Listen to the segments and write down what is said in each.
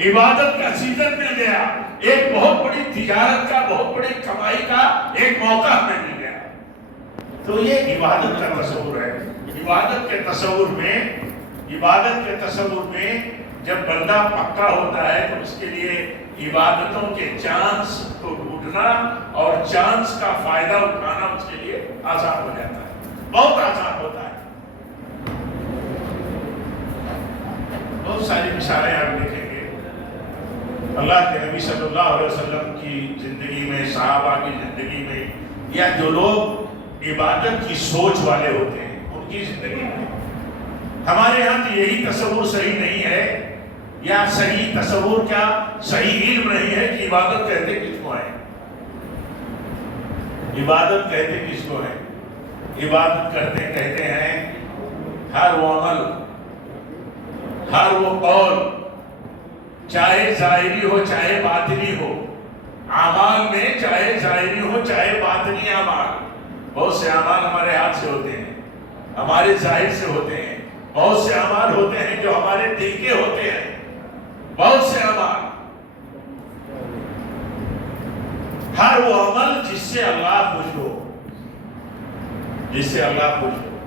عبادت کا سیزن مل گیا، ایک بہت بڑی تجارت کا، بہت بڑی کمائی کا ایک موقع ہمیں مل گیا۔ تو یہ عبادت کا تصور ہے۔ عبادت کے تصور میں جب بندہ پکا ہوتا ہے تو اس کے لیے عبادتوں کے چانس کو ڈھونڈنا اور چانس کا فائدہ اٹھانا اس کے لیے آسان ہو جاتا ہے، بہت آسان ہوتا ہے۔ بہت ساری مثالیں آپ دیکھیں گے اللہ کے نبی صلی اللہ علیہ وسلم کی زندگی میں، صحابہ کی زندگی میں، یا جو لوگ عبادت کی سوچ والے ہوتے ہیں ان کی زندگی میں۔ ہمارے ہاں تو یہی تصور صحیح نہیں ہے، یا صحیح تصور کیا، صحیح علم نہیں ہے کہ عبادت کہتے کس کو ہے۔ عبادت کہتے کس کو ہے؟ عبادت کہتے ہیں ہر وہ عمل، ہر وہ قول، چاہے ظاہری ہو چاہے باطنی ہو، اعمال میں چاہے ظاہری ہو چاہے باطنی اعمال۔ بہت سے اعمال ہمارے ہاتھ سے ہوتے ہیں، ہمارے ظاہر سے ہوتے ہیں، بہت سے اعمال ہوتے ہیں جو ہمارے دل کے ہوتے ہیں، بہت سے اعمال۔ ہر وہ عمل جس سے اللہ خوش ہو، جس سے اللہ خوش ہو،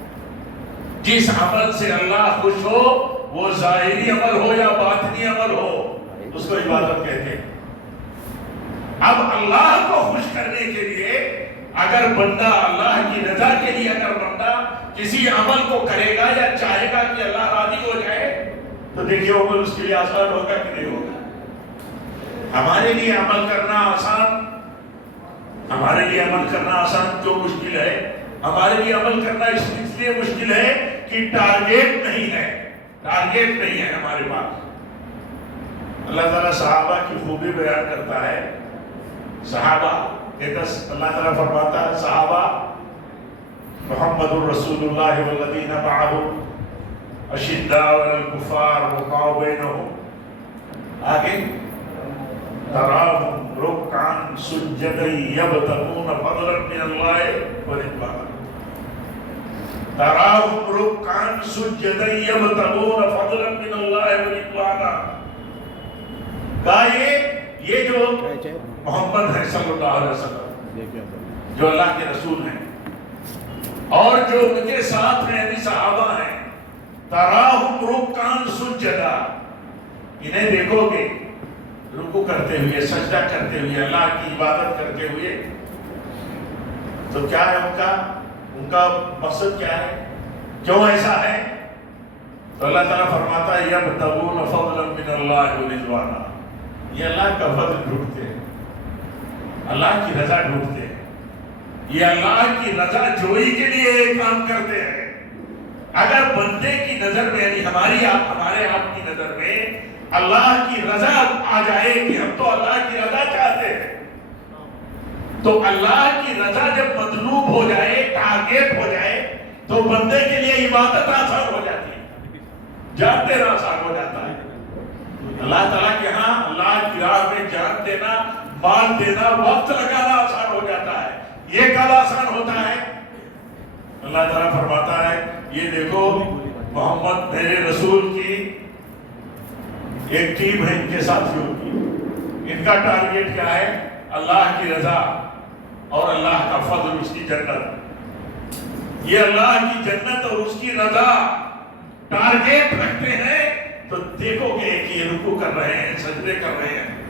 جس عمل سے اللہ خوش ہو، وہ ظاہری عمل ہو یا باطنی عمل ہو، اس کو عبادت کہتے ہیں۔ اب اللہ کو خوش کرنے کے لیے اگر بندہ اللہ کی رضا کے لیے اگر بندہ کسی عمل کو کرے گا یا چاہے گا کہ اللہ راضی ہو جائے، تو دیکھیے عمل اس کے لیے آسان ہوگا کہ نہیں ہوگا۔ ہمارے لیے عمل کرنا آسان، ہمارے لیے عمل کرنا آسان کیوں مشکل ہے؟ ہمارے لیے عمل کرنا اس لیے مشکل ہے کہ ٹارگیٹ نہیں ہے، ٹارگیٹ نہیں ہے ہمارے پاس۔ اللہ تعالیٰ صحابہ کی خوبی بیان کرتا ہے، صحابہ اللہ تعالیٰ فرماتا ہے صحابہ محمد الرسول اللہ والذین معہ اشداء علی الکفار رحماء بینہم، آگے تراہم رکعا سجدا یبتغون فضلا من اللہ ورضوانا، تراہم رکعا سجدا یبتغون فضلا من اللہ ورضوانا۔ کہا یہ جو محمد ہے صلی اللہ علیہ وسلم، جو اللہ کے رسول ہیں اور جو ان کے ساتھ میں یعنی صحابہ ہیں، تراہم رکعا سجدا، انہیں دیکھو گے رکوع کرتے ہوئے، سجدہ کرتے ہوئے، اللہ کی عبادت کرتے ہوئے، تو کیا ہے ان کا مقصد کیا ہے، کیوں ایسا ہے؟ تو اللہ تعالیٰ فرماتا ہے یبتغون فضلا من اللہ ورضوانا، یہ اللہ کا فضل ڈھونڈتے ہیں، اللہ کی رضا ڈھونڈتے ہیں، یہ اللہ کی رضا جوئی کے لیے ایک کام کرتے ہیں۔ اگر بندے کی نظر میں یعنی ہمارے آپ کی نظر میں اللہ کی رضا آ جائے کہ ہم تو اللہ کی رضا چاہتے ہیں، تو اللہ کی رضا جب مطلوب ہو جائے، ٹارگیٹ ہو جائے، تو بندے کے لیے عبادت آسان ہو جاتی ہے، جان دینا آسان ہو جاتا ہے۔ اللہ تعالیٰ کے ہاں اللہ کی راہ میں جان دینا، مال دینا، وقت لگانا آسان ہو جاتا ہے۔ یہ کب آسان ہوتا ہے؟ اللہ تعالیٰ فرماتا ہے یہ دیکھو محمد میرے رسول کی ایک ٹیم ہے، ان کے ساتھیوں کی، ان کا ٹارگیٹ کیا ہے؟ اللہ کی رضا اور اللہ کا فضل، اس کی جنت۔ یہ اللہ کی جنت اور اس کی رضا ٹارگیٹ رکھتے ہیں، تو دیکھو گے کہ یہ رکوع کر رہے ہیں، سجدے کر رہے ہیں۔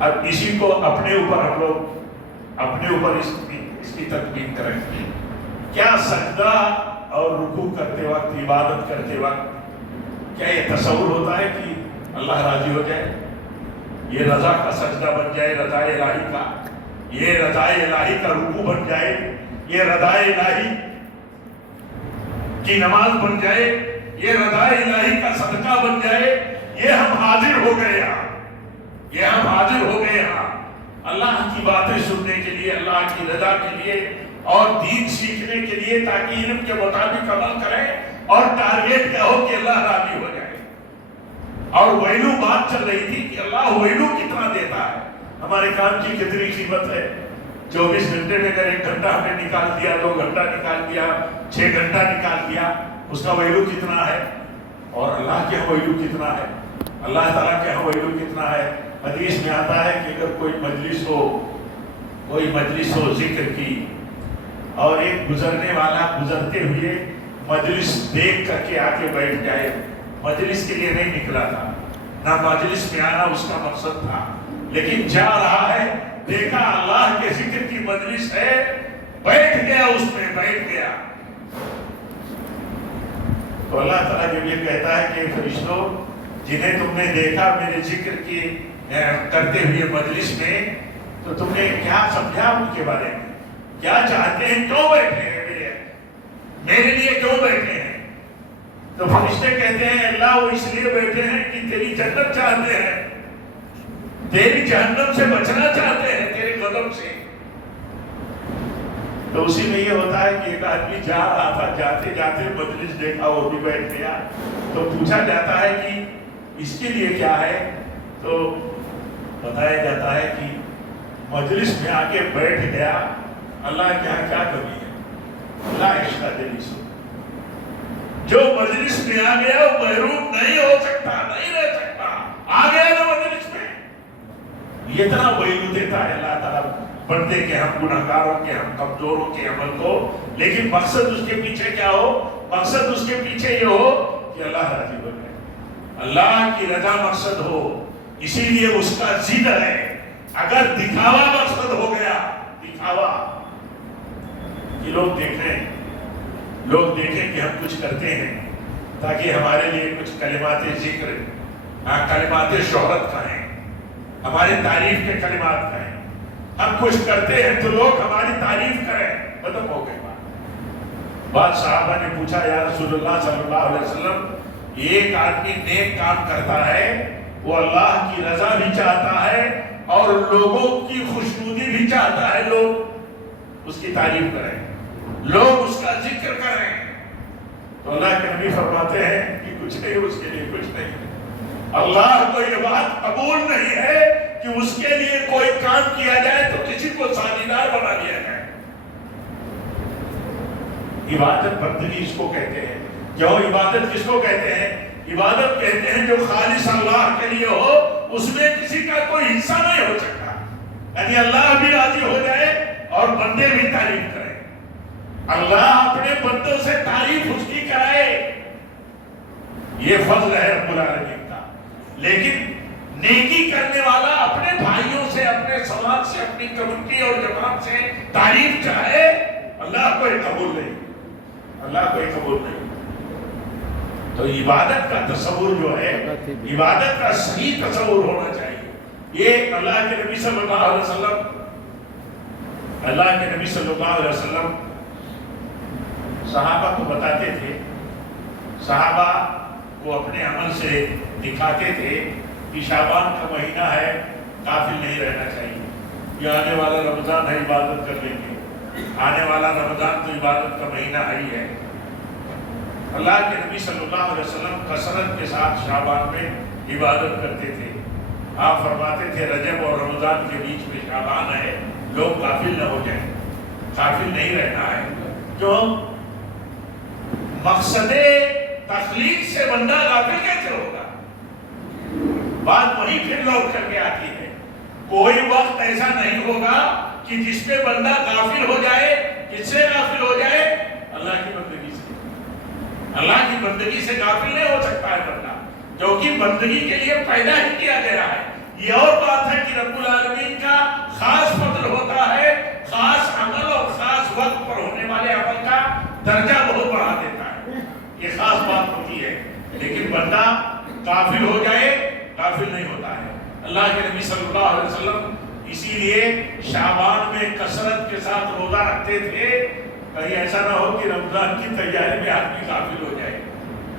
اب اسی کو اپنے اوپر ہم لوگ اپنے اوپر اس کی تطبیق کریں۔ کیا سجدہ اور رکوع کرتے وقت، عبادت کرتے وقت کیا یہ تصور ہوتا ہے کہ اللہ راضی ہو جائے، یہ رضا کا سجدہ بن جائے، رضا الہی کا، یہ رضا الہی کا رکوع بن جائے، یہ رضا الہی کی نماز بن جائے، یہ رضا الہی کا صدقہ بن جائے، یہ ہم حاضر ہو گئے یہاں، یہ ہم حاضر ہو گئے یہاں اللہ کی باتیں سننے کے لیے، اللہ کی رضا کے لیے اور دین سیکھنے کے لیے، تاکہ علم کے مطابق عمل کریں اور ٹارگیٹ کیا ہو کہ اللہ راضی ہو جائے۔ اور ویلو بات چل رہی تھی کہ اللہ ویلو کتنا دیتا ہے، ہمارے کام کی کتنی قیمت ہے۔ 24 گھنٹے میں اگر 1 گھنٹہ ہم نے نکال دیا، 2 گھنٹہ نکال دیا، 6 گھنٹہ نکال دیا، اس کا ویلو کتنا ہے، اور اللہ کے ویلو کتنا ہے۔ اللہ تعالیٰ کے یہاں ویلو کتنا ہے. حدیث میں آتا ہے کہ اگر کوئی مجلس ہو ذکر کی اور ایک گزرنے والا گزرتے ہوئے مجلس دیکھ کر کے آ کے بیٹھ جائے, مجلس کے لیے نہیں نکلا تھا, نہ مجلس میں آنا اس کا مقصد تھا, لیکن جا رہا ہے, دیکھا اللہ کے ذکر کی مجلس ہے, بیٹھ گیا, اس میں بیٹھ گیا, تو اللہ تعالیٰ جب یہ کہتا ہے کہ فرشتوں جنہیں تم نے دیکھا میرے ذکر کی کرتے ہوئے مجلس میں, تو تم نے کیا سمجھا ان کے بارے میں, کیا چاہتے ہیں, کیوں بیٹھے ہیں میرے لیے کیوں بیٹھے ہیں؟ تو فرشتے کہتے ہیں اللہ وہ اس لیے بیٹھے ہیں کہ تیری جنت چاہتے ہیں, تیری جہنم سے بچنا چاہتے ہیں, تیرے قدم سے. تو اسی میں یہ ہوتا ہے کہ ایک آدمی جا رہا تھا, جاتے جاتے مجلس دیکھا, وہ بھی بیٹھ گیا, تو پوچھا جاتا ہے کہ اس کے لیے کیا ہے, تو بتایا جاتا ہے کہ مجلس میں آ کے بیٹھ گیا, اللہ کے یہاں کیا کمی ہے, لا عشق جلیس, جو مجلس میں آ گیا وہ محروم نہیں ہو سکتا, نہیں رہ سکتا, آ گیا نا مجلس میں. یہ اتنا ویلو دیتا ہے اللہ تعالیٰ بندے کے, ہم گناہگاروں کے, ہم کمزوروں کے عمل کو, لیکن مقصد اس کے پیچھے کیا ہو, مقصد اس کے پیچھے یہ ہو کہ اللہ راضی ہو جائے, اللہ کی رضا مقصد ہو. اسی لیے اس کا ضد ہے. اگر دکھاوا مقصد ہو گیا, دکھاوا کہ لوگ دیکھیں کہ ہم کچھ کرتے ہیں تاکہ ہمارے لیے کچھ کلمات ذکر, کلمات شہرت کہیں, ہماری تعریف کے کلمات کہیں, ہم کچھ کرتے ہیں تو لوگ ہماری تعریف کریں, ختم ہو گئی بات. بعض صحابہ نے پوچھا یا رسول اللہ صلی اللہ علیہ وسلم, ایک آدمی نیک کام کرتا ہے, وہ اللہ کی رضا بھی چاہتا ہے اور لوگوں کی خوشنودی بھی چاہتا ہے, لوگ اس کی تعریف کریں, لوگ اس کا ذکر کریں, تو اللہ کے نبی فرماتے ہیں کہ کچھ نہیں, اس کے لیے کچھ نہیں. اللہ کو یہ بات قبول نہیں ہے کہ اس کے لیے کوئی کام کیا جائے تو کسی کو ساجیدار بنا لیا جائے. عبادت بندگی اس کو کہتے ہیں. کیوں عبادت کس کو کہتے ہیں؟ عبادت کہتے ہیں جو خالص اللہ کے لیے ہو, اس میں کسی کا کوئی حصہ نہیں ہو سکتا, یعنی اللہ بھی راضی ہو جائے اور بندے بھی تعریف کریں. اللہ اپنے بندوں سے تعریف اس کی کرائے, یہ فضل ہے رب العالمین کا. لیکن نیکی کرنے والا اپنے بھائیوں سے, اپنے سماج سے, اپنی کمیونٹی اور جماعت سے تعریف چاہے, اللہ کو یہ قبول نہیں, اللہ کو یہ قبول نہیں. تو عبادت کا تصور جو ہے, عبادت کا صحیح تصور ہونا چاہیے. یہ اللہ کے نبی صلی اللہ علیہ وسلم, اللہ کے نبی صلی اللہ علیہ وسلم صحابہ کو بتاتے تھے, صحابہ کو اپنے عمل سے دکھاتے تھے کہ شعبان کا مہینہ ہے, غافل نہیں رہنا چاہیے. یہ آنے والا رمضان ہے, عبادت کر لیں گے, آنے والا رمضان تو عبادت کا مہینہ ہی ہے. اللہ کے نبی صلی اللہ علیہ وسلم کثرت کے ساتھ شعبان میں عبادت کرتے تھے. آپ فرماتے تھے رجب اور رمضان کے بیچ میں شعبان ہے, لوگ غافل نہ ہو جائیں, غافل نہیں رہنا ہے. کیوں؟ مقصد تخلیق سے بندہ غافل کیسے ہوگا؟ بات وہی پھر لوٹ کر کے آتی ہے. کوئی وقت ایسا نہیں ہوگا کہ جس پہ بندہ غافل ہو جائے. کس سے غافل ہو جائے؟ اللہ کی بندگی سے. اللہ کی بندگی سے غافل نہیں ہو سکتا ہے بندہ, جو کہ بندگی کے لیے پیدا ہی کیا گیا ہے. یہ اور بات ہے کہ رب العالمین کا خاص فضل ہوتا ہے, خاص عمل اور خاص وقت پر ہونے والے عمل کا درجہ بہت بڑھا دیتا ہے. یہ خاص بات ہوتی ہے. لیکن بندہ غافل ہو جائے, غافل نہیں ہوتا ہے. اللہ کے نبی صلی اللہ علیہ وسلم اسی لیے شعبان میں کثرت کے ساتھ روزہ رکھتے تھے. کہیں ایسا نہ ہو کہ رمضان کی تیاری میں آدمی غافل ہو جائے.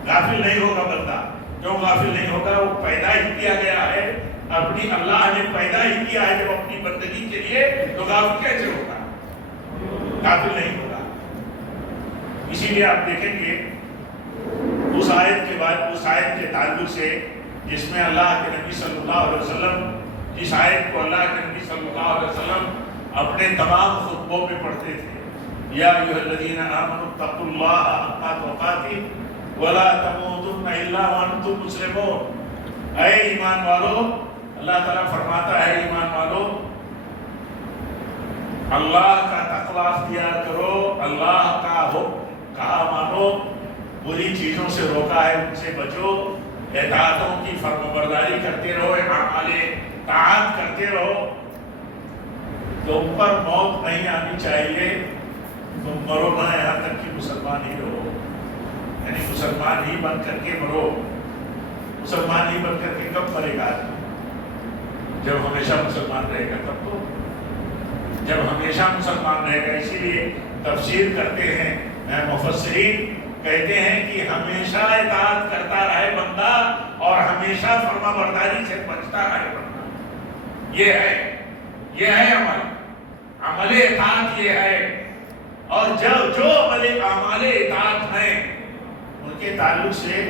غافل نہیں ہوگا بندہ. کیوں غافل نہیں ہوگا؟ وہ پیدا ہی کیا گیا ہے, اپنی اللہ نے پیدا ہی کیا ہے جب اپنی بندگی کے لیے, تو غافل کیسے ہوگا؟ غافل نہیں ہوگا. اسی لیے آپ دیکھیں گے اس آیت کے بعد, اس آیت کے تعلق سے جس میں اللہ کے نبی صلی اللہ علیہ وسلم, جس آیت کو اللہ کے نبی صلی اللہ علیہ وسلم اپنے تمام خطبوں میں پڑھتے تھے, یا ایھا الذین آمنوا اتقوا اللہ حق تقاتہ ولا تموتن الا وانتم مسلمون. اے ایمان والو، اللہ تعالیٰ فرماتا ہے ایمان والو اللہ کا تقوی اختیار کرو، اللہ کا حکم کہا مانو، بری چیزوں سے روکا ہے ان سے بچو، اطاعتوں کی فرمانبرداری کرتے رہو، اعمال طاعت کرتے رہو۔ تم پر موت نہیں آنی چاہیے، تم مرو نہ یہاں تک کہ مسلمان ہی رہو، یعنی مسلمان ہی بن کر کے مرو۔ مسلمان ہی بن کر کے کب مرے گا آدمی؟ جب ہمیشہ مسلمان رہے گا تب تو، جب ہمیشہ مسلمان رہے گا۔ اسی لیے تفسیر کرتے ہیں مفسرین، کہتے ہیں کہ ہمیشہ اطاعت کرتا رہے بندہ اور ہمیشہ فرما برداری سے بچتا رہے بندہ، یہ ہے عمل اطاعت، یہ ہے۔ اور جو اعمال اطاعت ہیں ان کے تعلق سے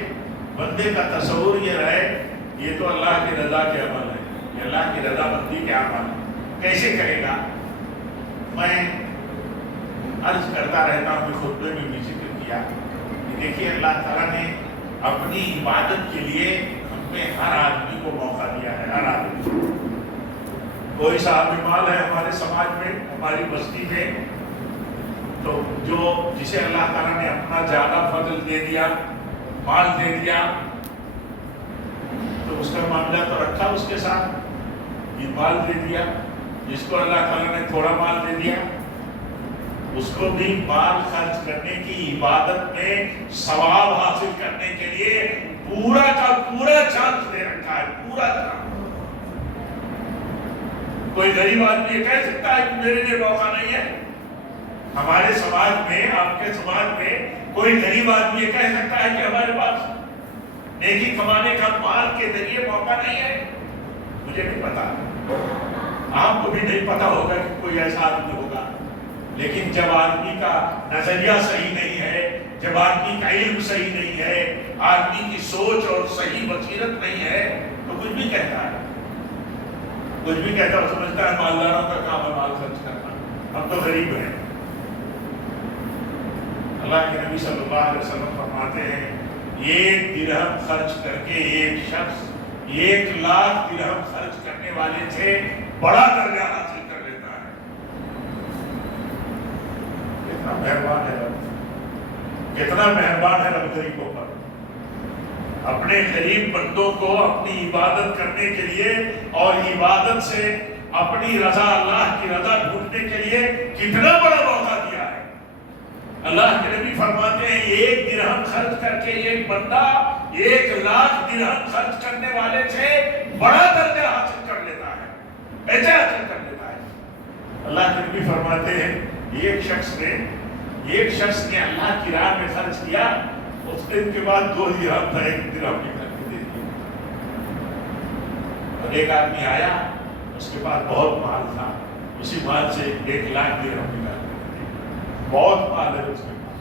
بندے کا تصور یہ رہے یہ تو اللہ کی رضا کے عمل ہے، یہ اللہ کی رضا مندی کے عمل ہے۔ کیسے کرے گا؟ میں عرض کرتا رہتا ہوں کہ خطبے میں بھی ذکر کیا کہ دیکھیے اللہ تعالیٰ نے اپنی عبادت کے لیے ہم میں ہر آدمی کو موقع دیا ہے، ہر آدمی۔ کوئی صاحب مال ہے ہمارے سماج میں، ہماری بستی میں، تو جسے اللہ تعالیٰ نے اپنا زیادہ فضل دے دیا، مال دے دیا، تو اس کا معاملہ تو رکھا اس کے ساتھ، یہ مال دے دیا۔ جس کو اللہ تعالیٰ نے تھوڑا مال دے دیا اس کو بھی مال خرچ کرنے کی عبادت میں ثواب حاصل کرنے کے لیے پورا کا پورا چانس دے رکھا ہے، پورا چانس۔ کوئی غریب آدمی یہ کہہ سکتا ہے کہ میرے لیے موقع نہیں ہے؟ ہمارے سماج میں، آپ کے سماج میں کوئی غریب آدمی یہ کہہ سکتا ہے کہ ہمارے پاس نیکی کمانے کا مال کے ذریعے موقع نہیں ہے؟ مجھے نہیں پتا، آپ کو بھی نہیں پتا ہوگا کہ کوئی ایسا آدمی ہوگا۔ لیکن جب آدمی کا نظریہ صحیح نہیں ہے، جب آدمی کا علم صحیح نہیں ہے، آدمی کی سوچ اور صحیح بصیرت نہیں ہے، تو کچھ بھی کہتا ہے، کچھ بھی کہتا ہے، سمجھتا ہے مالداروں کا کام ہے مال خرچ کرنا، ہم تو غریب ہیں۔ اللہ کے نبی صلی اللہ علیہ وسلم فرماتے ہیں 1 درہم خرچ کر کے ایک شخص 1 لاکھ درہم خرچ کرنے والے سے بڑا درجہ حاصل کر لیتا ہے۔ کتنا مہربان ہے رب، کتنا مہربان ہے رب غریبوں پر، اپنے غریب بندوں کو اپنی عبادت کرنے کے لیے اور عبادت سے اپنی رضا، اللہ کی رضا ڈھونڈنے کے لیے کتنا بڑا موقع دیا ہے۔ اللہ کے نبی فرماتے ہیں 1 درہم خرچ کر کے ایک بندہ 1 لاکھ درہم خرچ کرنے والے سے بڑا درجہ حاصل کر لیتا ہے، ایسے حاصل کر لیتا ہے۔ اللہ کے نبی فرماتے ہیں ایک شخص نے اللہ کی راہ میں خرچ کیا، اس دن کے بعد 2 درہم تھا، 1 درہم نکال کے دے دیا۔ اور ایک آدمی آیا، اس کے پاس بہت مال تھا، اسی مال سے 1 لاکھ درہم نکال کے دے دیا۔ بہت مال ہے اس کے پاس،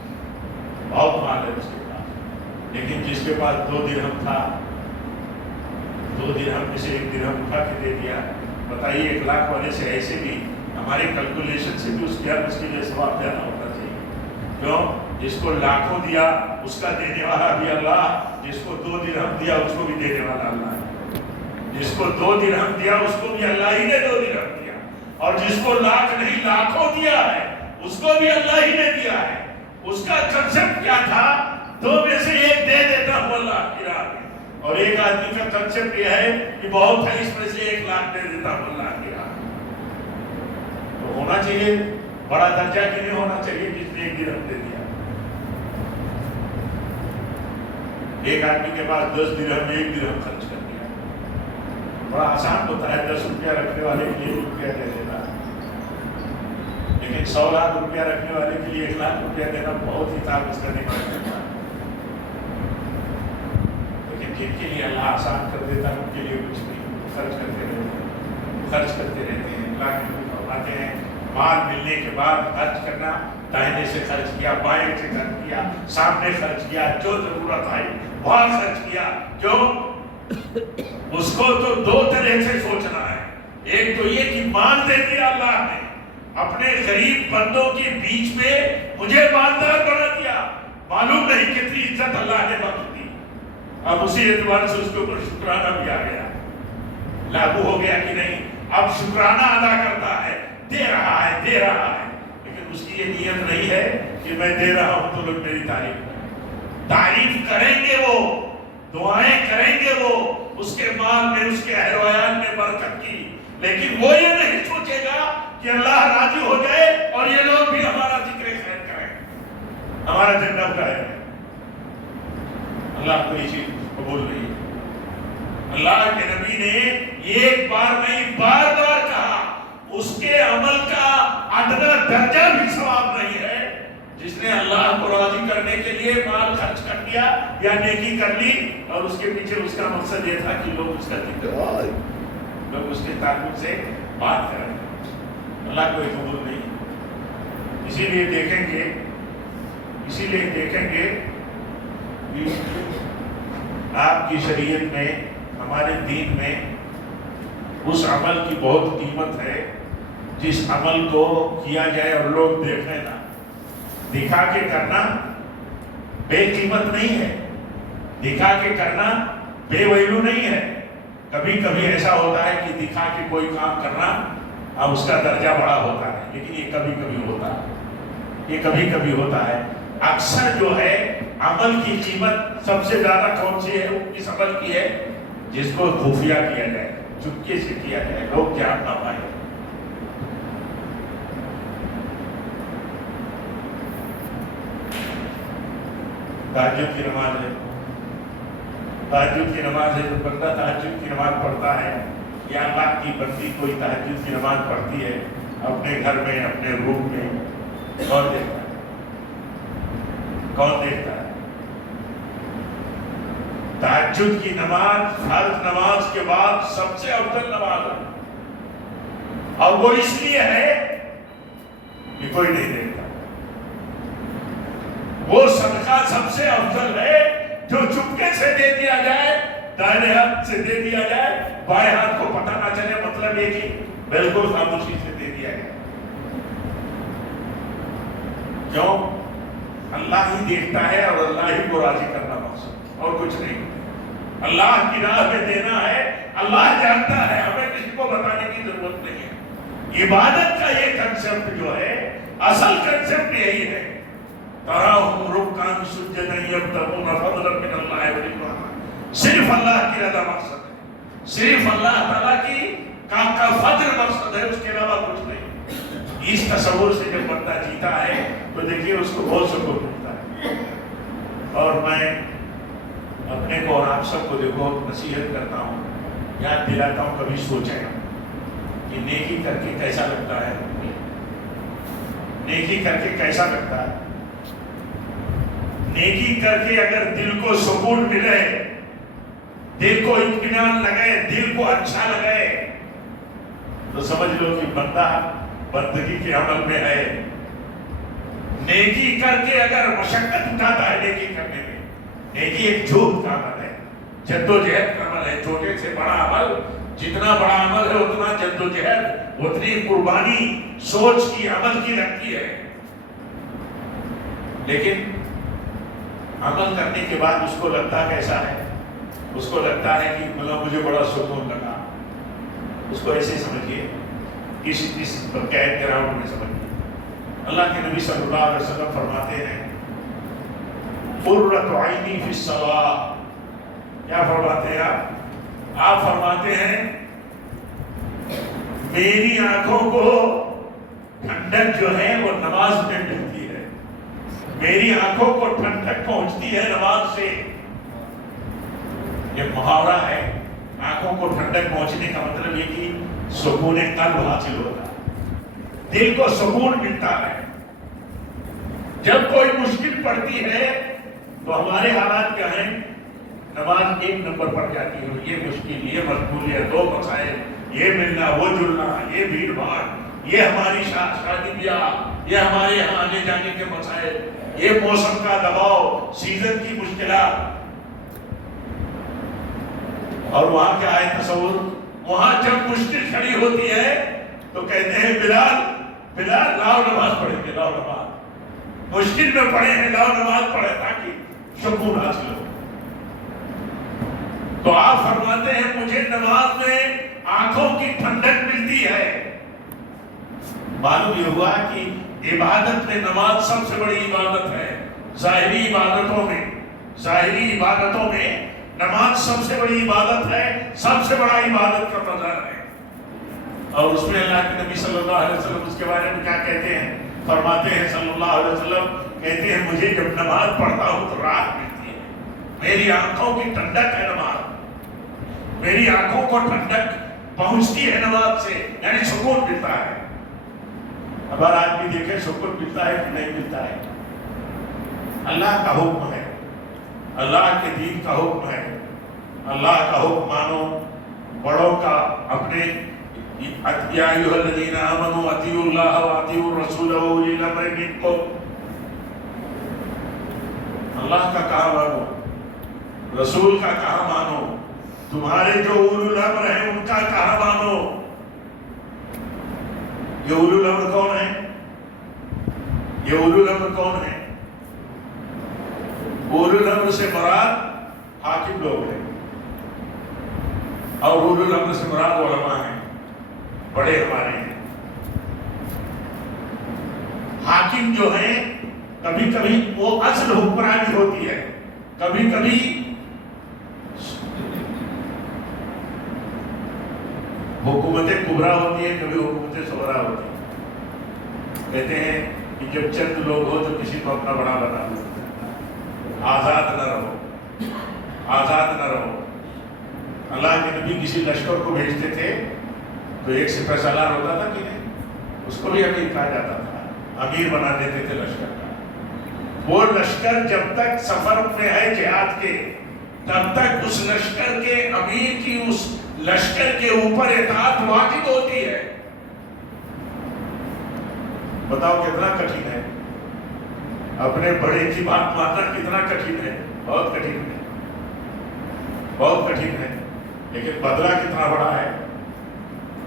بہت مال ہے اس کے پاس، لیکن جس کے پاس 2 درہم تھا، 2 درہم میں سے 1 درہم اٹھا کے دے دیا۔ بتائیے 1 لاکھ والے سے ایسے بھی ہماری کیلکولیشن سے بھی اس کے لیے ثواب دینا ہونا چاہیے۔ کیوں؟ جس کو لاکھوں دیا اس کا دینے والا بھی اللہ، جس کو 2 درہم دیا اس کو بھی دینے والا اللہ ہے۔ جس کو 2 درہم دیا اس کو بھی اللہ ہی نے 2 درہم دیا، اور جس کو لاکھ نہیں لاکھوں دیا ہے اس کو بھی اللہ ہی نے دیا ہے۔ اس کا کنسپٹ کیا تھا؟ 2 میں سے 1 دے دیتا ہوں اللہ کی راہ میں، اور ایک آدمی کا کنسپٹ یہ ہے کہ بہت ہے، اس میں سے 1 لاکھ دے دیتا ہوں اللہ کی راہ میں۔ تو ہونا چاہیے بڑا درجہ کہ نہیں ہونا چاہیے جس نے 1 درہم دے دیا۔ ایک آدمی کے پاس 10 درہم میں 1 درہم خرچ کر دیا، بڑا آسان ہوتا ہے 10 روپیہ رکھنے والے کے لیے 1 روپیہ دے دیتا ہے، لیکن 100 لاکھ روپیہ رکھنے والے کے لیے 1 لاکھ روپیہ دینا بہت ہی تعمیر کرنے کا ہے۔ لیکن جن کے لیے اللہ آسان کر دیتا ہے ان کے لیے کچھ نہیں، خرچ کرتے رہتے ہیں۔ اللہ کے نبی فرماتے ہیں مال ملنے کے بعد خرچ کرنا، دائنے سے خرچ کیا، بائیں سے خرچ کیا، سامنے خرچ کیا، جو ضرورت آئی وہاں خرچ کیا۔ کیوں؟ اس کو تو 2 طرح سے سوچنا ہے۔ ایک تو یہ کہ مال دے دیا اللہ نے، اپنے غریب بندوں کے بیچ میں مجھے مالدار بنا دیا، معلوم نہیں کتنی عزت اللہ نے بخش دی۔ اب اسی اعتبار سے اس کے اوپر شکرانہ بھی آ گیا، لاگو ہو گیا کہ نہیں، اب شکرانہ ادا کرتا ہے، دے رہا ہے دے رہا ہے، لیکن اس کی یہ نیت نہیں ہے کہ میں دے رہا ہوں تو لوگ میری تعریف کریں گے، وہ دعائیں کریں گے، وہ اس کے مال میں، اس کے اہل و عیال میں برکت کی، لیکن وہ یہ نہیں سوچے گا کہ اللہ راضی ہو جائے اور یہ لوگ بھی ہمارا ذکر خیر کریں، ہمارا جھنڈا اٹھائیں۔ اللہ کو یہ چیز قبول نہیں ہے۔ اللہ کے نبی نے ایک بار نہیں بار بار کہا اس کے عمل کا ادنا درجہ بھی ثواب نہیں ہے جس نے اللہ کو راضی کرنے کے لیے مال خرچ کر دیا یا نیکی کر لی اور اس کے پیچھے اس کا مقصد یہ تھا کہ لوگ اس کا ذکر کریں، لوگ اس کے تعلق سے بات کریں۔ اللہ کو یہ قبول نہیں ہے۔ اسی لیے دیکھیں گے کہ آپ کی شریعت میں، ہمارے دین میں اس عمل کی بہت قیمت ہے جس عمل کو کیا جائے اور لوگ دیکھیں نا، دکھا کے کرنا بے قیمت نہیں ہے، دکھا کے کرنا بے ویلو نہیں ہے۔ کبھی کبھی ایسا ہوتا ہے کہ دکھا کے کوئی کام کرنا اب اس کا درجہ بڑا ہوتا ہے، لیکن یہ کبھی کبھی ہوتا ہے، یہ کبھی کبھی ہوتا ہے۔ اکثر جو ہے عمل کی قیمت سب سے زیادہ کون سی ہے؟ اس عمل کی ہے جس کو خفیہ کیا جائے، چپکے سے کیا جائے، لوگ جان نہ پائے۔ تہجد کی نماز ہے، تہجد کی نماز ہے، جو بندہ تہجد کی نماز پڑھتا ہے یا اللہ کی بندی کوئی تہجد کی نماز پڑھتی ہے اپنے گھر میں، اپنے روم میں، کون دیکھتا ہے؟ کون دیکھتا ہے؟ تہجد کی نماز فرض نماز کے بعد سب سے افضل نماز ہے، اور وہ اس لیے ہے کہ کوئی نہیں دیکھتا۔ وہ صدقہ سب سے افضل ہے جو چپکے سے دے دیا جائے، دائیں ہاتھ سے دے دیا جائے، بائیں ہاتھ کو پتہ نہ چلے، مطلب یہ کہ بالکل خاموشی سے دے دیا جائے۔ کیوں؟ اللہ ہی دیکھتا ہے اور اللہ ہی کو راضی کرنا مقصد، اور کچھ نہیں۔ اللہ کی راہ میں دینا ہے، اللہ جانتا ہے، ہمیں کسی کو بتانے کی ضرورت نہیں ہے۔ عبادت کا یہ کنسپٹ جو ہے، اصل کنسپٹ یہی ہے، تراہم رکعا سجدا یبتغون فضلا من اللہ ورضوانا، صرف اللہ کی رضا مقصد ہے، صرف اللہ تعالیٰ کی کا فضل مقصد ہے، اس کے علاوہ کچھ نہیں۔ اس تصور سے جب بندہ جیتا ہے تو دیکھیے اس کو بہت سکون ملتا ہے۔ اور میں اپنے کو اور آپ سب کو دیکھو نصیحت کرتا ہوں، یاد دلاتا ہوں، کبھی سوچیں کہ نیکی کر کے کیسا لگتا ہے، نیکی کر کے کیسا لگتا ہے۔ نیکی کر کے اگر دل کو سکون ملے، دل کو اطمینان لگے، دل کو اچھا لگے، تو سمجھ لو کہ بندہ بندگی کے عمل میں ہے۔ نیکی کر کے اگر مشقت اٹھاتا ہے نیکی کرنے میں، نیکی ایک جھوٹ کا عمل ہے، جدوجہد کا عمل ہے، چھوٹے سے بڑا عمل، جتنا بڑا عمل ہے اتنا جدوجہد، اتنی قربانی سوچ کی، عمل کی لگتی ہے۔ لیکن عمل کرنے کے بعد اس کو لگتا کیسا ہے؟ اس کو لگتا ہے کہ مطلب مجھے بڑا سکون لگا۔ اس کو ایسے سمجھیے، کس بیک گراؤنڈ میں سمجھیے۔ اللہ کے نبی صلی اللہ علیہ وسلم فرماتے ہیں، قرۃ عینی فی الصلاۃ، کیا فرماتے ہیں آپ فرماتے ہیں میری آنکھوں کو ٹھنڈک جو ہے وہ نماز میں ملتی ہے، میری آنکھوں کو ٹھنڈک پہنچتی ہے نماز سے۔ یہ محاورہ ہے، آنکھوں کو ٹھنڈک پہنچنے کا مطلب یہ کہ سکون قلب حاصل ہوتا ہے، دل کو سکون ملتا ہے۔ جب کوئی مشکل پڑتی ہے تو ہمارے حالات کیا ہیں؟ نماز ایک نمبر پر جاتی ہے، یہ مشکل، یہ مشغولیت، دو مسائل، یہ ملنا، وہ جلنا، یہ بھیڑ بھاڑ، یہ ہماری شادی بیاہ، یہ ہمارے یہاں آنے جانے کے مسائل، یہ موسم کا دباؤ، سیزن کی مشکلات۔ اور وہاں کیا ہے تصور؟ وہاں جب مشکل کھڑی ہوتی ہے تو کہتے ہیں بلال لاؤ نماز پڑھیں گے، لاؤ نماز، مشکل میں پڑھے ہیں، لاؤ نماز پڑھے تاکہ سکون حاصل ہو۔ تو آپ فرماتے ہیں مجھے نماز میں آنکھوں کی ٹھنڈک ملتی ہے۔ معلوم یہ ہوا کہ عبادت میں نماز سب سے بڑی عبادت ہے۔ ظاہری عبادتوں میں نماز سب سے بڑی عبادت ہے، سب سے بڑا عبادت کا مظہر ہے۔ اور اس میں اللہ کے نبی صلی اللہ علیہ وسلم اس کے بارے میں کیا کہتے ہیں؟ فرماتے ہیں صلی اللہ علیہ وسلم کہتے ہیں مجھے جب نماز پڑھتا ہوں تو راحت ملتی ہے، میری آنکھوں کی ٹھنڈک ہے نماز، میری آنکھوں کو ٹھنڈک پہنچتی ہے نماز سے، یعنی سکون ملتا ہے۔ اب آج بھی دیکھیں سکون ملتا ہے کہ نہیں ملتا ہے؟ اللہ کا حکم ہے، اللہ کے دین کا حکم ہے، اللہ کا حکم مانو، بڑوں کا اپنے یا ایھا الذین آمنوا اطیعوا اللہ واطیعوا الرسول واولی الامر منکم، اللہ کا کہا مانو، رسول کا کہا مانو، تمہارے جو اولو الامر ہیں ان کا کہا مانو۔ یہ اولو الامر کون ہے؟ یہ اولو الامر کون ہے؟ اولو الامر سے مراد حاکم لوگ ہیں، اور اولو الامر سے مراد علماء ہیں، بڑے ہمارے ہیں۔ حاکم جو ہیں کبھی کبھی وہ اصل حکمرانی ہوتی ہے، کبھی کبھی حکومت کبریٰ ہوتی ہے، کبھی حکومت صغریٰ ہوتی ہے۔ کہتے ہیں کہ جب چند لوگ ہو تو کسی کو اپنا بڑا بنا دو، آزاد نہ رہو، آزاد نہ رہو۔ اللہ کے نبی کسی لشکر کو بھیجتے تھے تو ایک سپہ سالار ہوتا تھا کہ نہیں، اس کو بھی امیر کہا جاتا تھا، امیر بنا دیتے تھے لشکر کا۔ وہ لشکر جب تک سفر میں ہے جہاد کے، تب تک اس لشکر کے امیر کی اس لشکر کے اوپر اطاعت واجب ہوتی ہے۔ بتاؤ کتنا کٹھن ہے، اپنے بڑے کی بات ماننا کتنا کٹھن ہے، بہت کٹھن ہے، بہت کٹھن ہے، لیکن بدلہ کتنا بڑا ہے۔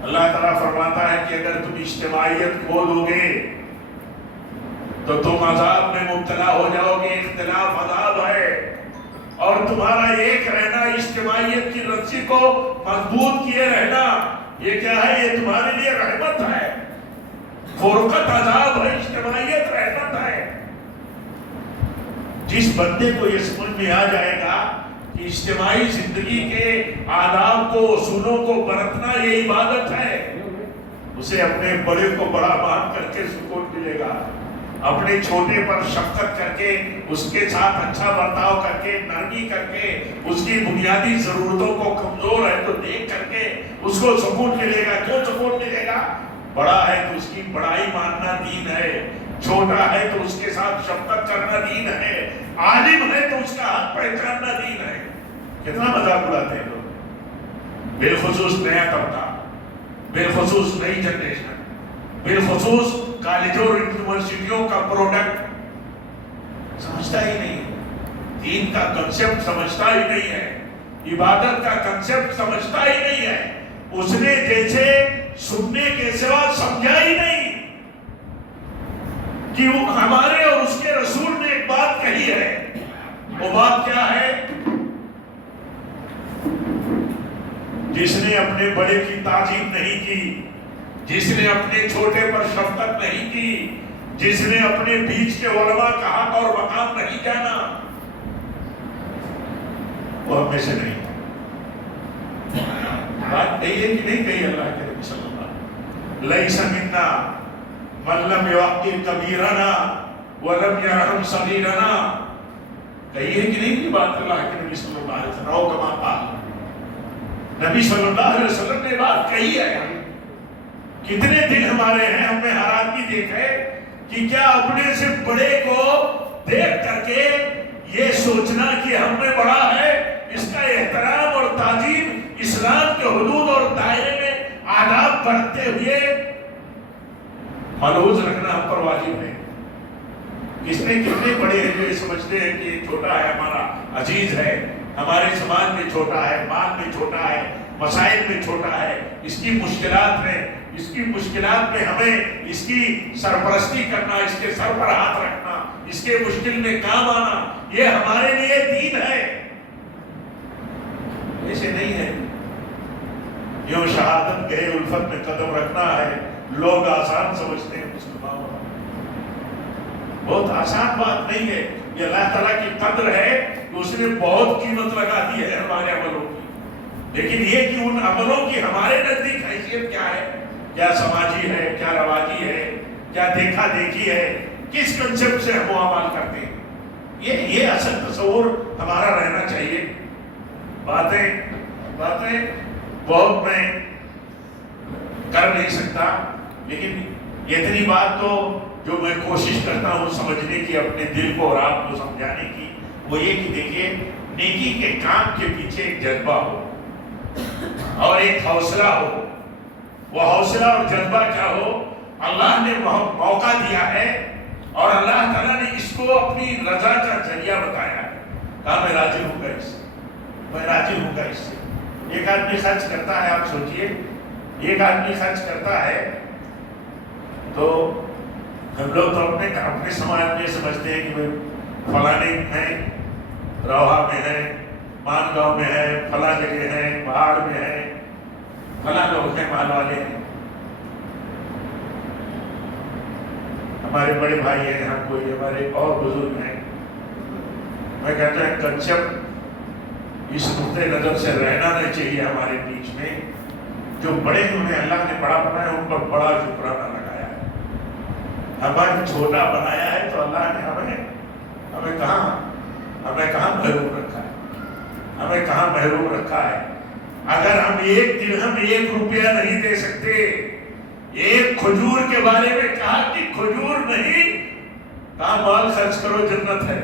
اللہ تعالیٰ فرماتا ہے کہ اگر تم اجتماعیت کھو دو گے تو تم عذاب میں مبتلا ہو جاؤ گے، اختلاف عذاب ہے، اور تمہارا ایک رہنا، اجتماعیت کی رسی کو مضبوط کیے رہنا، یہ کیا ہے؟ یہ تمہارے لیے رحمت ہے۔ فرقت عذاب ہے، اجتماعیت رحمت ہے۔ جس بندے کو یہ سمجھ میں آ جائے گا کہ اجتماعی زندگی کے آداب کو، اصولوں کو برتنا یہ عبادت ہے، اسے اپنے بڑے کو بڑا مان کر کے سکون ملے گا، اپنے چھوٹے پر شفقت کر کے، اس کے ساتھ اچھا برتاؤ کر کے، نرمی کر کے، اس کی بنیادی ضرورتوں کو کمزور ہے تو دیکھ کر کے اس کو سکون ملے گا۔ کیوں سکون ملے گا؟ بڑا ہے تو اس کی بڑائی ماننا دین ہے، چھوٹا ہے تو اس کے ساتھ شفقت کرنا دین ہے، عالم ہے تو اس کا حق پہچاننا دین ہے۔ کتنا مذاق اڑاتے ہیں لوگ، بالخصوص نیا طبقہ، بالخصوص نئی جنریشن، بالخصوص کالجوں اور یونیورسٹیوں کا پروڈکٹ سمجھتا ہی نہیں، دین کا کنسپٹ سمجھتا ہی نہیں ہے، عبادت کا کنسپٹ سمجھتا ہی نہیں ہے۔ اس نے جیسے سننے کے سوا سمجھا ہی نہیں کہ ہمارے اور اس کے رسول نے ایک بات کہی ہے۔ وہ بات کیا ہے؟ جس نے اپنے بڑے کی تعظیم نہیں کی، جس نے اپنے چھوٹے پر شفقت نہیں کی، جس نے اپنے بیچ کے علماء کا حق اور مقام نہیں جانا، وہ ہم میں سے نہیں۔ بات کہی ہے کہ نہیں کہی اللہ کے نبی صلی اللہ علیہ وسلم؟ لیس منا من لم یوقر کبیرنا ولم یرحم صغیرنا، کہی ہے کہ نہیں کی بات اللہ کے نبی صلی اللہ علیہ وسلم؟ او کما قال، نبی صلی اللہ علیہ وسلم نے بات کہی ہے۔ کتنے دل ہمارے ہیں، ہم نے ہر آدمی دیکھا ہے کہ کیا اپنے سے بڑے کو دیکھ کر کے یہ سوچنا کہ ہم میں بڑا ہے، اس کا احترام اور تعظیم اسلام کے حدود اور دائرے میں آداب بڑھتے ہوئے ملحوظ رکھنا ہم پر واجب ہے۔ کس نے کتنے بڑے ہیں جو یہ سمجھتے ہیں کہ یہ چھوٹا ہے، ہمارا عزیز ہے، ہمارے سماج میں چھوٹا ہے، مال میں چھوٹا ہے، مسائل میں چھوٹا ہے، اس کی مشکلات ہیں، اس کی مشکلات میں ہمیں اس کی سرپرستی کرنا، اس کے سر پر ہاتھ رکھنا، اس کے مشکل میں کام آنا، یہ ہمارے لیے دین ہے۔ ایسے نہیں ہے. یوں شہادت گئے الفت میں قدم رکھنا ہے. لوگ آسان سمجھتے ہیں مسلمانوں. بہت آسان بات نہیں ہے. یہ اللہ تعالیٰ کی قدر ہے کہ اس نے بہت قیمت لگا دی ہے ہمارے عملوں کی. لیکن یہ کہ ان عملوں کی ہمارے نزدیک حیثیت کیا ہے, کیا سماجی ہے, کیا رواجی ہے, کیا دیکھا دیکھی ہے, کس کنسپٹ سے ہم وہ عمل کرتے ہیں, یہ اصل تصور ہمارا رہنا چاہیے. باتیں بہت میں کر نہیں سکتا, لیکن اتنی بات تو جو میں کوشش کرتا ہوں سمجھنے کی, اپنے دل کو اور آپ کو سمجھانے کی, وہ یہ کہ دیکھیے نیکی کے کام کے پیچھے ایک جذبہ ہو اور ایک حوصلہ ہو. وہ حوصلہ اور جذبہ کیا ہو, اللہ نے موقع دیا ہے اور اللہ تعالیٰ نے اس کو اپنی رضا کا ذریعہ بتایا ہے. کہا میں راضی ہوں گا اس سے, میں راضی ہوں گا اس سے. ایک آدمی خرچ کرتا ہے, آپ سوچئے ایک آدمی خرچ کرتا ہے تو ہم لوگ تو اپنے سماج میں سمجھتے ہیں کہ فلانے ہیں, روہا میں ہے, مان گاؤں میں ہے, فلاں جگہ ہے, پہاڑ میں ہے, فلاں لوگ ہیں, مال والے ہیں. ہمارے بڑے بھائی ہیں یہاں, کوئی ہمارے اور بزرگ ہیں. میں کہتا ہوں کنسپٹ اس نقطۂ نظر سے رہنا نہیں چاہیے ہمارے بیچ میں. جو بڑے انہیں اللہ نے بڑا بنایا ان پر بڑا شکرانہ لگایا ہے. ہمیں چھوٹا بنایا ہے تو اللہ نے ہمیں کہاں محروم رکھا ہے, ہمیں کہاں محروم رکھا ہے. اگر ہم ایک درہم 1 روپیہ نہیں دے سکتے, ایک کھجور کے بارے میں کہا کہ کھجور نہیں, کہاں مال خرچ کرو جنت ہے,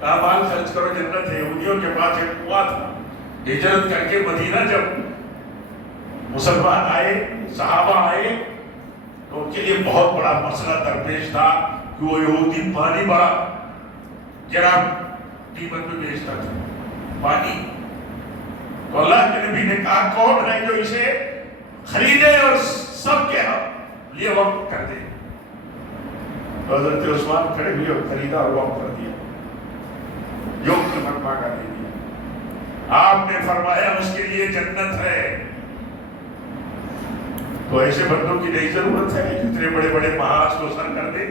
کہاں مال خرچ کرو جنت ہے. یہودیوں کے پاس ایک کنواں تھا. ہجرت کر کے مدینہ جب مسلمان آئے, صحابہ آئے, تو ان کے لیے بہت بڑا مسئلہ درپیش تھا کہ وہ یہودی پانی بڑا گرام قیمت میں بیچتا تھا پانی. تو اللہ کے نبی نے کہا کون ہے جو اسے خریدے اور سب کے لیے وقف کر دے. تو حضرت عثمان کھڑے ہوئے اور خریدا اور وقف کر دیا, جو قیمت مانگا دے دیا. آپ نے فرمایا اس کے لیے جنت ہے. تو ایسے بندوں کی نہیں ضرورت ہے جتنے بڑے بڑے محاذ کو سر کر دے,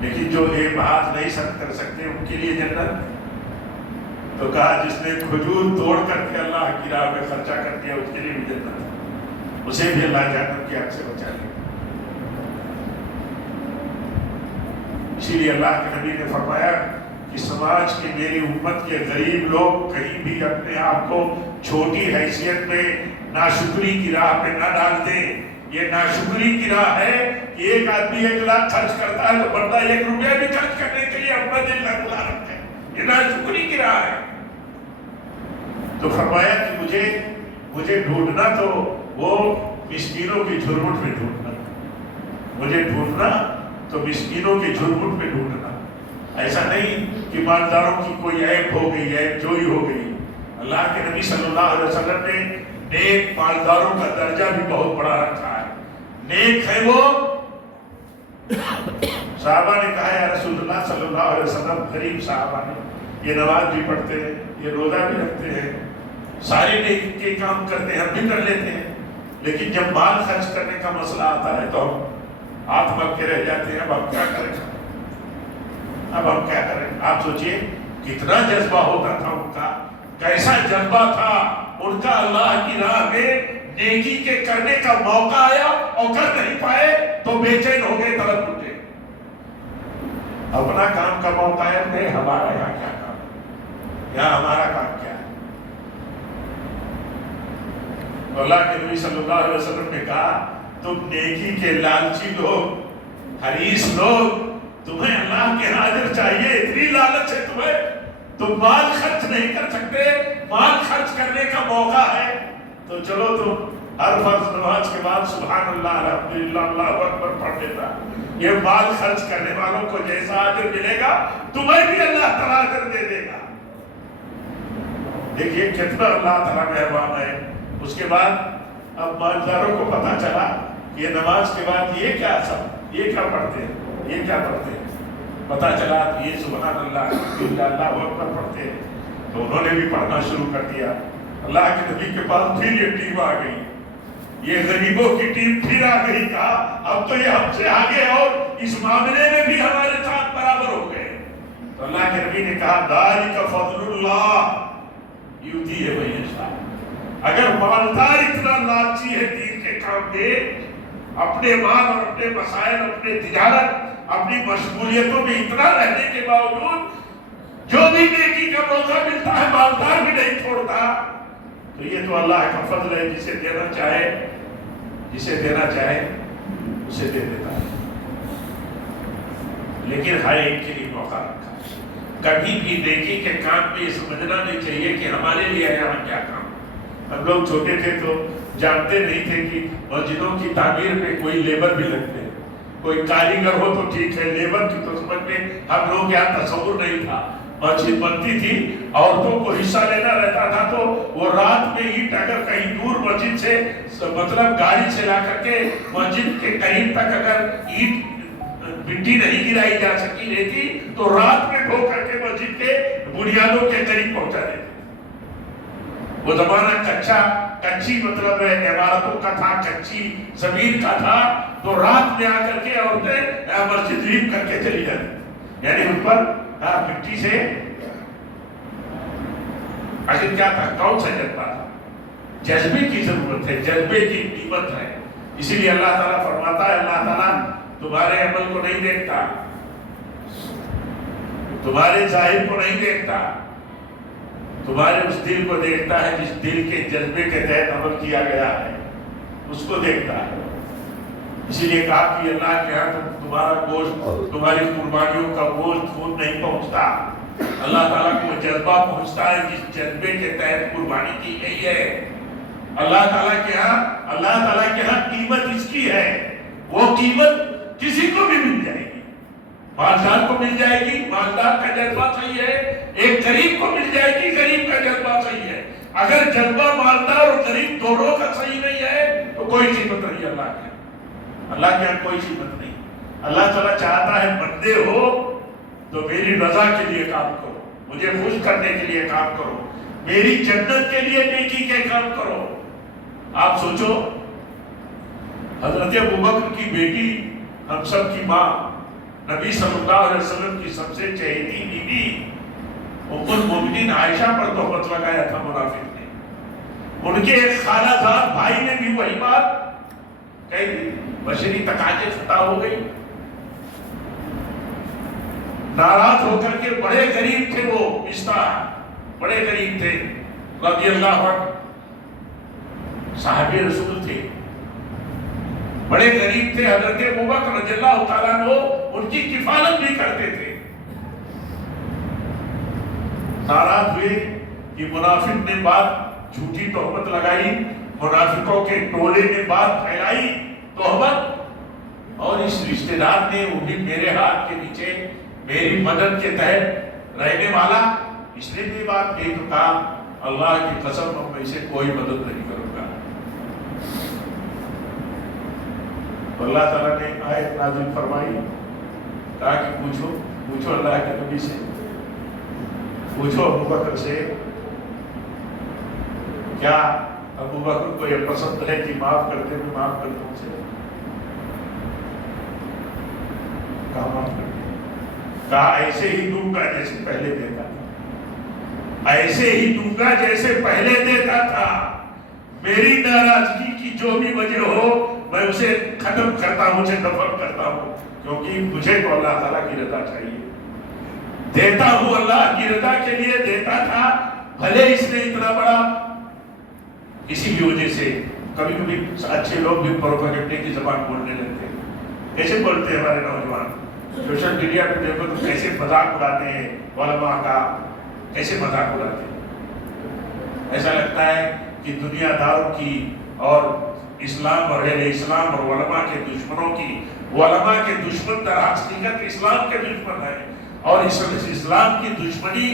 لیکن جو یہ محاذ نہیں سر کر سکتے ان کے لیے جنت. تو کہا جس نے کھجور توڑ کر کے اللہ کی راہ میں خرچہ کر دیا اس کے لیے بھی جنت ہے, اسے بھی اللہ جہنم کی آگ سے بچا لے. اسی لیے اللہ کے نبی نے فرمایا کہ سماج کی میری امت کے غریب لوگ کہیں بھی اپنے آپ کو چھوٹی حیثیت میں ناشکری کی راہ پہ نہ ڈال دیں. یہ ناشکری کی راہ ہے کہ ایک آدمی 1 لاکھ خرچ کرتا ہے تو بندہ 1 روپیہ بھی خرچ کرنے کے لیے اپنا دل نہ کھلا رکھتا ہے. یہ ناشکری کی راہ ہے. تو فرمایا کہ مجھے ڈھونڈنا تو وہ مسکینوں کی جھرمٹ میں ڈھونڈنا, مجھے ڈھونڈنا تو مسکینوں کی جھرمٹ میں ڈھونڈنا. ایسا نہیں کہ مالداروں کی کوئی عیب ہو گئی, عیب جوئی ہو گئی. اللہ کے نبی صلی اللہ علیہ وسلم نے نیک مالداروں کا درجہ بھی بہت بڑا رکھا ہے. نیک ہے وہ. صحابہ نے کہا یا رسول اللہ صلی اللہ علیہ وسلم, غریب صحابہ نے, یہ نماز بھی پڑھتے ہیں, یہ روزہ بھی رکھتے ہیں, سارے نیک کے کام کرتے ہیں, ہم بھی کر لیتے ہیں, لیکن جب مال خرچ کرنے کا مسئلہ آتا ہے تو ہم ہاتھ مل کے رہ جاتے ہیں. اب ہم کیا کریں, اب ہم کیا کریں. آپ سوچئے کتنا جذبہ ہوتا تھا ان کا, کیسا جذبہ تھا ان کا. اللہ کی راہ میں نیکی کے کرنے کا موقع آیا اور کر نہیں پائے تو بے چین ہو گئے, طلب اٹھے. اپنا کام کا موقع ہے, نہیں ہمارا یہاں کیا کام ہے, یہاں ہمارا کام کیا ہے. اللہ کے نبی صلی اللہ علیہ وسلم نے کہا تم نیکی کے لالچی لوگ, حریص لوگ, تمہیں اللہ کے حاضر چاہیے, اتنی لالچ ہے تمہیں, تم مال خرچ نہیں کر سکتے, مال خرچ کرنے کا موقع ہے تو چلو تم ہر فرض نماز کے بعد سبحان اللہ الحمدللہ اللہ اکبر پڑھ لیتا. یہ مال خرچ کرنے والوں کو جیسا اجر ملے گا تمہیں بھی اللہ تعالیٰ اجر دے دے گا. دیکھیے کتنا اللہ تعالیٰ مہربان ہے. اس کے بعد اب مالداروں کو پتا چلا کہ یہ نماز کے بعد یہ کیا سب, یہ کیا پڑھتے ہیں, یہ کیا پڑھتے ہیں. پتا چلا کہ یہ سبحان اللہ الحمدللہ اللہ اکبر پڑھتے ہیں. تو انہوں نے بھی پڑھنا شروع کر دیا. اللہ کے نبی کے پاس پھر یہ ٹیم آ گئی، یہ غریبوں کی ٹیم پھر آ گئی، کہا اب تو یہ ہم سے آگے اور اس معاملے میں بھی ہمارے ساتھ برابر ہو گئے۔ تو اللہ کے نبی نے کہا ذالک فضل اللہ یؤتیہ من یشاء۔ اگر مالدار اتنا لالچی ہے دین کے کام میں، اپنے مال اور اپنے مسائل، اپنے تجارت، اپنی مشغولیتوں میں اتنا رہنے کے باوجود جو بھی نیکی کا موقع ملتا ہے مالدار بھی نہیں چھوڑتا، تو یہ تو اللہ کا فضل ہے، جسے دینا چاہے اسے دے دیتا ہے۔ لیکن ہر ایک کے لیے موقع رکھا، کبھی بھی نیکی کے کام میں یہ سمجھنا نہیں چاہیے کہ ہمارے لیے یہاں کیا کام۔ ہم لوگ چھوٹے تھے تو جانتے نہیں تھے کہ مسجدوں کی تعمیر میں کوئی لیبر بھی لگتے ہیں، کوئی کاریگر ہو تو ٹھیک ہے، لیبر کی تو سمجھ میں ہم لوگ یہاں تصور نہیں تھا۔ مسجد بنتی تھی، عورتوں کو حصہ لینا رہتا تھا تو وہ رات میں اینٹ اگر کہیں دور مسجد سے مطلب گاڑی سے لا کر کے مسجد کے قریب تک اگر اینٹ مٹی نہیں گرائی جا سکی رہتی تو رات میں ڈھو کر کے مسجد کے بنیادوں کے قریب پہنچا دیتے۔ وہ زمانہ کچی مطلب عمارتوں کا تھا، کچی زمین کا تھا، تو رات میں آ کر کے عورتیں مسجد لیپ کر کے چلی جاتی، یعنی ان پر مٹی سے۔ آخر کیا تھا؟ کون سا جذبہ تھا؟ جذبے کی ضرورت ہے، جذبے کی قیمت ہے۔ اسی لیے اللہ تعالیٰ فرماتا ہے، اللہ تعالیٰ تمہارے عمل کو نہیں دیکھتا، تمہارے ظاہر کو نہیں دیکھتا، تمہارے اس دل کو دیکھتا ہے جس دل کے جذبے کے تحت عمل کیا گیا ہے، اس کو دیکھتا ہے۔ اسی لیے کہا کہ اللہ کے ہاں تمہارا گوشت، تمہاری قربانیوں کا گوشت خون نہیں پہنچتا، اللہ تعالیٰ کو جذبہ پہنچتا ہے جس جذبے کے تحت قربانی کی گئی ہے۔ اللہ تعالیٰ کے ہاں قیمت اس کی ہے، وہ قیمت کسی کو بھی مل جائے گی، مالدار کو مل جائے گی، مالدار کا جذبہ صحیح ہے، ایک غریب کو مل جائے گی، غریب کا جذبہ صحیح ہے۔ اگر جذبہ مالدار اور غریب دونوں کا صحیح نہیں ہے تو کوئی قیمت نہیں اللہ کے یہاں کوئی قیمت نہیں۔ اللہ تعالیٰ چاہتا ہے بندے ہو تو میری رضا کے لیے کام کرو، مجھے خوش کرنے کے لیے کام کرو، میری جنت کے لیے نیکی کے کام کرو۔ آپ سوچو، حضرت ابوبکر کی بیٹی، ہم سب کی ماں، نبی صلی اللہ علیہ وسلم کی سب سے چہیتی بیوی ام المومنین عائشہ پر تہمت لگایا تھا منافق نے۔ ان کے ایک خالہ زاد بھائی نے بھی وہی بات کہہ دی، بشری تقاضے خطا ہو گئی۔ ناراض ہو کر کے، بڑے غریب تھے وہ مصطح، بڑے غریب تھے رضی اللہ عنہ، صحابی رسول تھے، بڑے غریب تھے۔ حضرت ابوبکر رضی اللہ تعالیٰ عنہ ان کی کفالت بھی کرتے تھے۔ ناراض ہوئے کہ منافق نے بات جھوٹی تہمت لگائی، منافقوں کے ٹولے نے بات پھیلائی تہمت، اور اس رشتہ دار نے، وہ بھی میرے ہاتھ کے نیچے میری مدد کے تحت رہنے والا، اس نے بھی بات کہی تو کہا اللہ کی قسم میں اسے کوئی مدد نہیں کروں گا۔ اللہ تعالیٰ نے آیت نازل فرمائی، کہا کہ پوچھو اللہ کے نبی سے، پوچھو ابوبکر سے، کیا ابوبکر کو یہ پسند ہے کہ معاف کرتے ہوئے معاف کرتے ہیں اسے؟ کہا معاف کرتے، کہا ایسے ہی دوں گا جیسے پہلے دیتا تھا، ایسے ہی دوں گا جیسے پہلے دیتا تھا۔ میری ناراضگی کی جو بھی وجہ ہو میں اسے ختم کرتا ہوں، اسے دفن کرتا ہوں، کیونکہ مجھے تو اللہ تعالیٰ کی رضا چاہیے۔ دیتا ہوں اللہ کی رضا کے لیے دیتا تھا، بھلے اس نے اتنا بڑا، اسی کی وجہ سے کبھی کبھی اچھے لوگ بھی پروپیگنڈے کی زبان بولنے لگتے ہیں۔ کیسے بولتے ہیں ہمارے نوجوان؟ سوشل میڈیا پہ دیکھو تو کیسے مذاق اڑاتے ہیں علماء کا، کیسے مذاق اڑاتے ہیں۔ ایسا لگتا ہے کہ دنیا داروں کی اور اسلام اور اہل اسلام اور علماء کے دشمنوں کی، علماء کے دشمن در حقیقت اسلام کے دشمن ہیں، اور اسلام کی دشمنی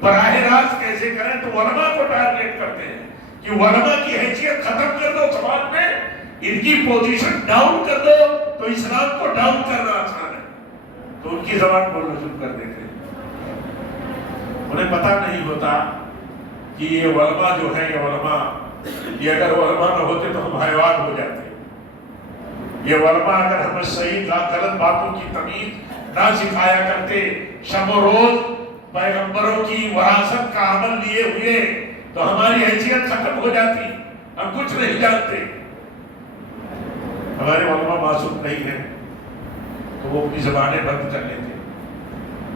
براہ راست کیسے کریں تو علماء کو ٹارگیٹ کرتے ہیں کہ علماء کی حیثیت ختم کر دو سماج میں، ان کی پوزیشن ڈاؤن کر دو تو اسلام کو ڈاؤن کرنا آسان ہے، تو ان کی زبان بولنا شروع کر دیتے ہیں۔ انہیں پتہ نہیں ہوتا کہ یہ علماء جو ہیں، یہ علماء، یہ اگر علماء نہ ہوتے تو ہم حیوان ہو جاتے. یہ علماء اگر ہمیں صحیح غلط باتوں کی تمیز نہ سکھایا کرتے، شب و روز پیغمبروں کی وراثت کا عمل لیے ہوئے، تو ہماری حیثیت ختم ہو جاتی، ہم کچھ نہیں جانتے. ہمارے علماء معصوم نہیں ہیں تو وہ اپنی زبانیں بند کر لیتے.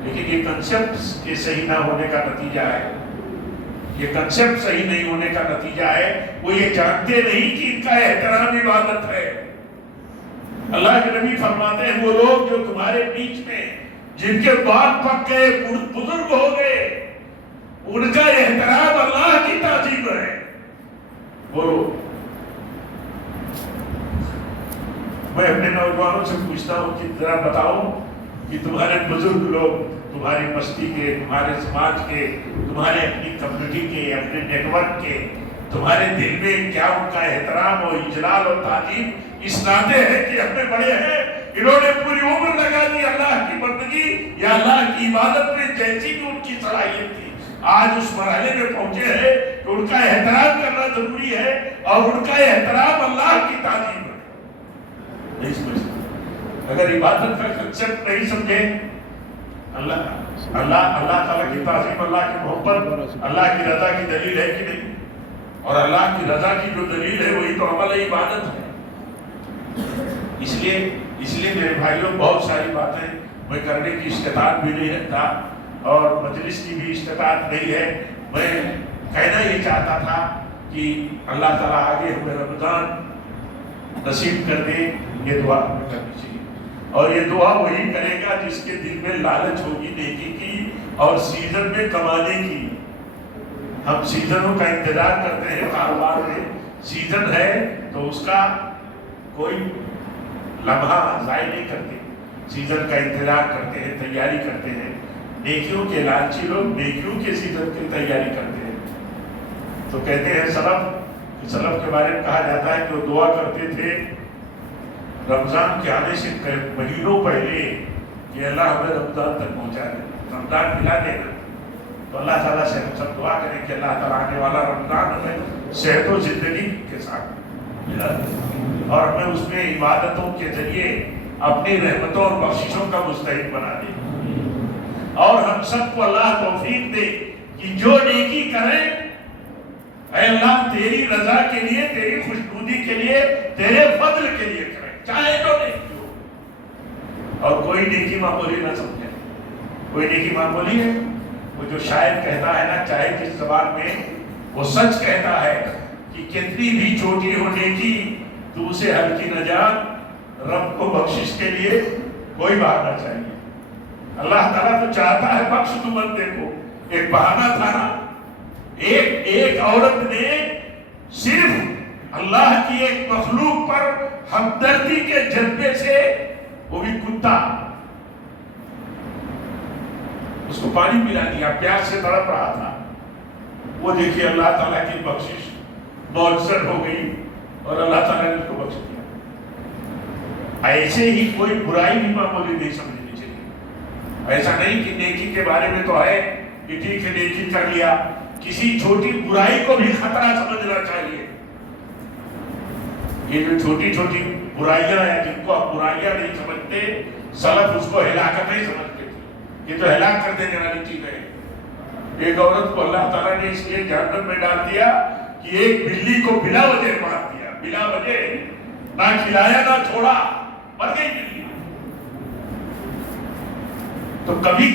لیکن یہ کنسپٹ کے صحیح نہ ہونے کا نتیجہ ہے، یہ کنسپٹ صحیح نہیں ہونے کا نتیجہ ہے. وہ یہ جانتے نہیں کہ ان کا احترام عبادت ہے. اللہ کے نبی فرماتے ہیں وہ لوگ جو تمہارے بیچ میں جن کے بال پک گئے، بزرگ ہو گئے، ان کا احترام اللہ کی تعظیم ہے. وہ لوگ، میں اپنے نوجوانوں سے پوچھتا ہوں کہ ذرا بتاؤ کہ تمہارے بزرگ لوگ تمہاری بستی کے، تمہارے سماج کے، تمہارے اپنی کمیونٹی کے، اپنے نیٹ ورک کے، تمہارے دل میں کیا ان کا احترام اور اجلال اور تعظیم اس ناطے ہے کہ ہم نے بڑے ہیں، انہوں نے پوری عمر لگا دی اللہ کی بندگی یا اللہ کی عبادت میں، جیسی بھی ان کی صلاحیت تھی، آج اس مرحلے میں پہنچے ہیں کہ ان کا احترام کرنا ضروری ہے اور ان کا احترام اللہ کی تعظیم ہے. نہیں سمجھتے. اگر عبادت کا کنسپٹ نہیں سمجھے، اللہ تعالیٰ کی تعظیم، اللہ کی محبت اللہ کی رضا کی دلیل ہے کہ نہیں؟ اور اللہ کی رضا کی جو دلیل ہے وہی تو عمل عبادت ہے. اس لیے میرے بھائیوں بہت ساری باتیں میں کرنے کی استطاعت بھی نہیں رکھتا اور مجلس کی بھی استطاعت نہیں ہے. میں کہنا یہ چاہتا تھا کہ اللہ تعالیٰ آگے ہمیں رمضان نصیب کر دے، یہ دعا ہمیں کرنی چاہیے. اور یہ دعا وہی کرے گا جس کے دل میں لالچ ہوگی نیکی کی اور سیزن میں کمانے کی. ہم سیزنوں کا انتظار کرتے ہیں، کاروبار میں سیزن ہے تو اس کا کوئی لمحہ ضائع نہیں کرتے، سیزن کا انتظار کرتے ہیں، تیاری کرتے ہیں. نیکیوں کے لالچی لوگ نیکیوں کے سیزن کی تیاری کرتے ہیں. تو کہتے ہیں سلف کے بارے میں کہا جاتا ہے کہ وہ دعا کرتے تھے رمضان کے آنے سے مہینوں پہلے کہ اللہ ہمیں رمضان تک پہنچا دے، رمضان ملا دینا. تو اللہ تعالیٰ سے ہم سب دعا کریں کہ اللہ تعالیٰ آنے والا رمضان ہمیں صحت و زندگی کے ساتھ ملا دے اور ہمیں اس میں عبادتوں کے ذریعے اپنی رحمتوں اور بخششوں کا مستحق بنا دے. اور ہم سب کو اللہ توفیق دے کہ جو نیکی کریں اے اللہ تیری رضا کے لیے، تیری خوشنودی کے لیے، تیرے فضل کے لیے کریں، چاہے جو نیکی ہو. اور کوئی نیکی معمولی نہ سمجھے. کوئی نیکی معمولی ہے، وہ جو شاعر کہتا ہے نا، چاہے جس زبان میں، وہ سچ کہتا ہے کہ کتنی بھی چھوٹی ہو نیکی تو اسے ہلکی نہ جان، رب کو بخشش کے لیے کوئی بہانہ چاہیے. اللہ تعالیٰ تو چاہتا ہے بخش تو بندے کو. ایک بہانہ تھا نا، ایک عورت نے صرف اللہ کی ایک مخلوق پر ہمدردی کے جذبے سے، وہ بھی کتا، اس کو پانی پلا دیا، پیاس سے تڑپ رہا تھا. وہ دیکھیے اللہ تعالیٰ کی بخشش معجزت ہو گئی اور اللہ تعالیٰ نے اس کو بخش دیا. ایسے ہی کوئی برائی بھی معمولی نہیں سمجھنی چاہیے. ایسا نہیں کہ نیکی کے بارے میں تو ہے کہ ٹھیک ہے نیکی کر لیا، کسی چھوٹی برائی کو بھی خطرہ سمجھنا چاہیے. یہ جو چھوٹی چھوٹی برائیاں ہیں جن کو آپ برائیاں نہیں سمجھتے، سلف اس کو ہلاکت نہیں سمجھتے تھے. یہ تو ہلاک کر دینے والی چیز ہے. ایک عورت کو اللہ تعالیٰ نے اس لیے جہنم میں ڈال دیا کہ ایک بلی کو بلا وجہ مار دیا، بلا وجہ، نہ کھلایا نہ چھوڑا، مر گئی بلی. تو کبھی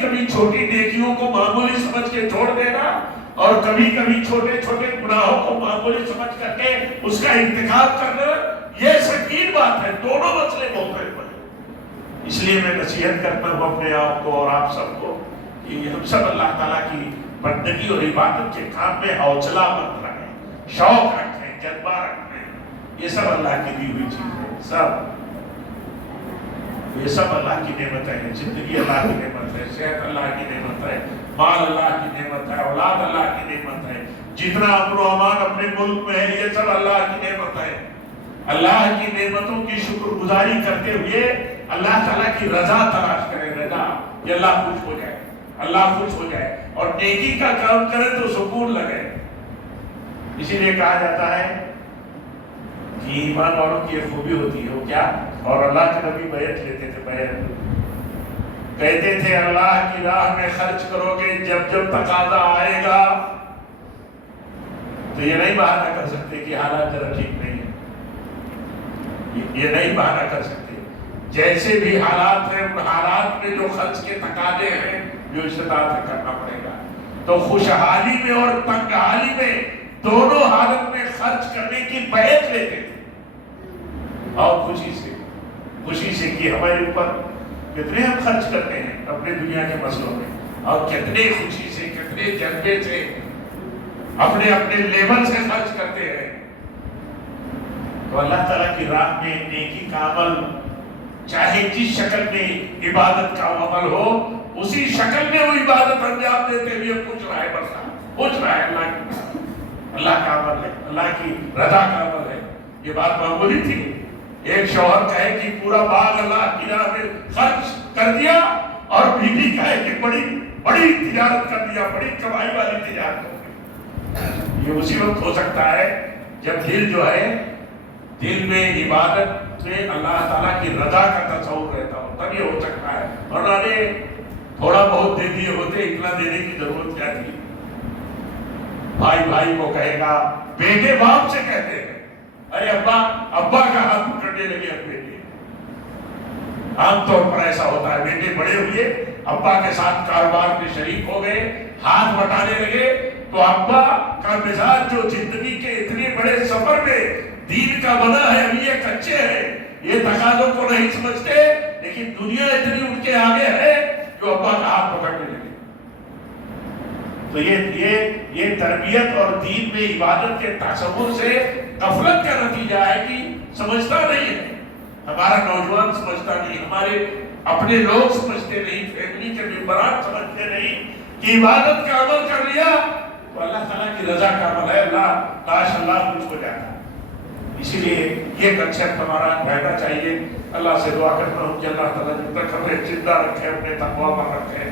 کبھی چھوٹی نیکیوں کو معمولی سمجھ کے چھوڑ دینا اور کبھی کبھی چھوٹے چھوٹے گناہوں کو معمولی سمجھ کر کے اس کا انتخاب کرنا، یہ سنگین بات ہے. دونوں مسئلے بہت بڑے بڑے. اس لیے میں نصیحت کرتا ہوں اپنے آپ کو اور آپ سب کو کہ ہم سب اللہ تعالیٰ کی بندگی اور عبادت کے کام میں حوصلہ مند رکھیں، شوق رکھیں، جذبہ رکھیں. یہ سب اللہ کی دی ہوئی چیز ہے. یہ سب اللہ کی نعمت ہے. زندگی اللہ کی نعمت ہے، صحت اللہ کی نعمت ہے، مال اللہ کی نعمت ہے، اولاد اللہ کی نعمت ہے. جتنا امن و امان اپنے ملک میں ہے یہ سب اللہ کی نعمت ہے. اللہ کی نعمتوں کی شکر گزاری کرتے ہوئے اللہ تعالیٰ کی رضا تلاش کرے. رضا، یہ اللہ خوش ہو جائے. اللہ خوش ہو جائے، اور نیکی کا کام کرے تو سکون لگے۔ اسی لیے کہا جاتا ہے کہ ایمان والوں کی یہ خوبی ہوتی ہے، وہ کیا؟ اور اللہ کے نبی بیعت لیتے تھے، بیعت کہتے تھے اللہ کی راہ میں خرچ کرو گے، جب جب تقاضا آئے گا تو یہ نہیں بہانہ کر سکتے کہ حالات ذرا ٹھیک نہیں ہے، یہ نہیں بہانہ کر سکتے۔ جیسے بھی حالات ہیں ان حالات میں جو خرچ کے تقاضے ہیں جو استطاعت ہے کرنا پڑے گا۔ تو خوشحالی میں اور تنگحالی میں دونوں حالت میں خرچ کرنے کی بیعت لیتے تھے، اور خوشی سے کہ ہمارے اوپر کتنے ہم خرچ کرتے ہیں اپنے دنیا کے مسئلوں میں، اور کتنے خوشی سے، کتنے جذبے سے، اپنے اپنے لیول سے خرچ کرتے ہیں۔ تو اللہ تعالیٰ کی راہ میں نیکی کا عمل، چاہے جس شکل میں عبادت کا عمل ہو، اسی شکل میں وہ عبادت انجام دیتے ہوئے پوچھ رہا ہے، بس پوچھ رہا ہے اللہ کا عمل ہے، اللہ کی رضا کا عمل ہے۔ یہ بات معمولی تھی؟ ایک شوہر کہے کہ پورا باغ اللہ کی راہ میں خرچ کر دیا، اور بیوی کہے کہ بڑی تجارت کر دیا، بڑی کمائی والی تجارت ہو گئی۔ یہ اسی وقت ہو سکتا ہے جب دل جو ہے، دل میں عبادت میں اللہ تعالیٰ کی رضا کا تصور رہتا ہو، تب یہ ہو سکتا ہے۔ اور ارے تھوڑا بہت دے دیے ہوتے، اتنا دینے کی ضرورت کیا تھی؟ بھائی کو کہے گا، بیٹے باپ سے کہتے ہیں، ارے ابا کا ہاتھ پکڑنے لگے اپنے لیے۔ عام طور پر ایسا ہوتا ہے، بیٹے بڑے ہوئے، ابا کے ساتھ کاروبار میں شریک ہو گئے، ہاتھ بٹانے لگے، تو ابا کا مزاج جو زندگی کے اتنے بڑے سفر میں دین کا بنا ہے، ابھی یہ کچے ہیں، یہ تقاضوں کو نہیں سمجھتے، لیکن دنیا اتنی ان کے آگے ہے جو ابا کا ہاتھ پکڑنے لگے۔ تو یہ تربیت اور دین میں عبادت کے تصور سے غفلت کا نتیجہ ہے کہ سمجھتا نہیں ہے، ہمارا نوجوان سمجھتا نہیں، ہمارے اپنے لوگ سمجھتے نہیں، فیملی کے ممبران سمجھتے نہیں کہ عبادت کا عمل کر لیا تو اللہ تعالیٰ کی رضا کا عمل ہے، اللہ خوش ہو جاتا ہے۔ اسی لیے یہ کنسیپٹ ہمارا رہنا چاہیے۔ اللہ سے دعا کرتا ہوں کہ اللہ تعالیٰ جب تک ہمیں زندہ رکھے، اپنے تقویٰ پر رکھے،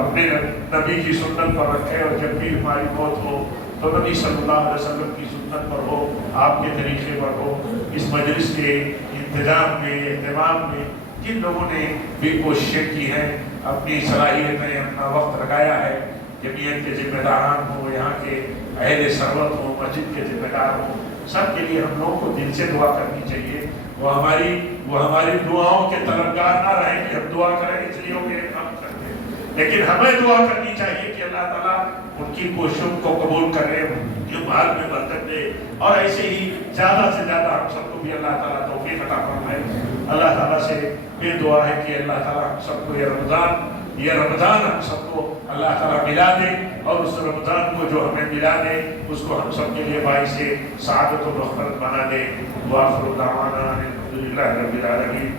اپنے نبی کی سنت پر رکھے، اور جب بھی ہماری موت ہو تو نبی صلی اللہ علیہ وسلم کی سنت پر ہو، آپ کے طریقے پر ہو۔ اس مجلس کے انتظام میں، اہتمام میں جن لوگوں نے بھی کوششیں کی ہیں، اپنی صلاحیتیں، اپنا وقت لگایا ہے، جمعیت کے ذمہ داران ہوں، یہاں کے اہل ثروت ہوں، مسجد کے ذمہ دار ہوں، سب کے لیے ہم لوگوں کو دل سے دعا کرنی چاہیے۔ وہ ہماری دعاؤں کے طلبگار نہ رہیں کہ ہم دعا کریں اس لیے کہ کام کرتے ہیں، لیکن ہمیں دعا کرنی چاہیے کہ اللہ تعالیٰ ان کی کوششوں کو قبول کرے، ان کے مال میں برکت دے، اور ایسے ہی زیادہ سے زیادہ ہم سب کو بھی اللہ تعالیٰ توفیق عطا فرمائے۔ اللہ تعالیٰ سے یہ دعا ہے کہ اللہ تعالیٰ ہم سب کو یہ رمضان ہم سب کو اللہ تعالیٰ ملا دے، اور اس رمضان کو جو ہمیں ملا دے اس کو ہم سب کے لیے باعث سعادت و مغفرت بنا دے۔ وآخر دعوانا الحمد للہ رب العالمین،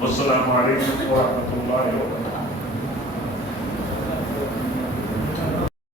والسلام علیکم ورحمۃ اللہ وبرکاتہ۔